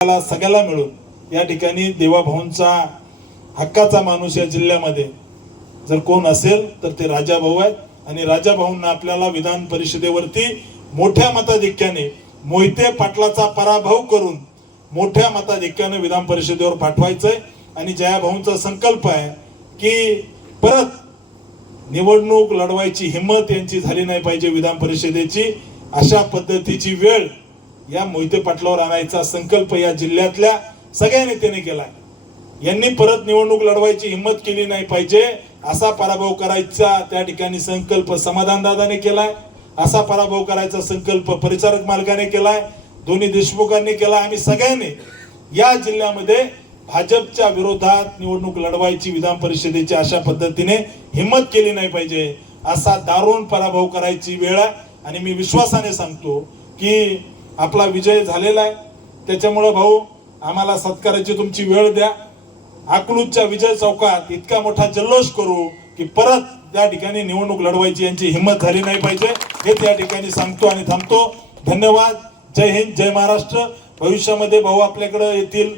सगळ्याला मिळून या ठिकाणी देवाभाऊंचा हक्काचा माणूस या जिल्ह्यामध्ये जर कोण असेल तर ते राजाभाऊ आहेत. आणि राजाभाऊंना आपल्याला विधान परिषदेवरती मोठ्या मताधिक्याने मोहिते पाटलाचा पराभव करून मोठ्या मताधिक्याने विधान परिषदेवर पाठवायचंय. आणि जयाभाऊंचा संकल्प आहे की परत निवडणूक लढवायची हिंमत यांची झाली नाही पाहिजे विधान परिषदेची. अशा पद्धतीची वेळ या मोहिते पाटलावर आणायचा संकल्प या जिल्ह्यातल्या सगळ्या नेत्यांनी केलाय. यांनी परत निवडणूक लढवायची हिंमत केली नाही पाहिजे. असा पराभव करायचा त्या ठिकाणी संकल्प समाधान दादाने केलाय. असा पराभव करायचा संकल्प परिचारक मालकाने केलाय. दोन्ही देशमुखांनी केला. आम्ही सगळ्यांनी या जिल्ह्यामध्ये भाजपच्या विरोधात निवडणूक लढवायची विधान परिषदेची अशा पद्धतीने हिंमत केली नाही पाहिजे. असा दारुण पराभव करायची वेळ आहे. आणि मी विश्वासाने सांगतो की आपला विजय झालेला आहे. त्याच्यामुळे भाऊ आम्हाला सत्काराची तुमची वेळ द्या. अकलूजच्या विजय चौकात इतका मोठा जल्लोष करू की परत त्या ठिकाणी निवडणूक लढवायची यांची हिंमत झाली नाही पाहिजे हे त्या ठिकाणी सांगतो आणि थांबतो. धन्यवाद. जय हिंद, जय महाराष्ट्र. भविष्यामध्ये भाऊ आपल्याकडे येतील.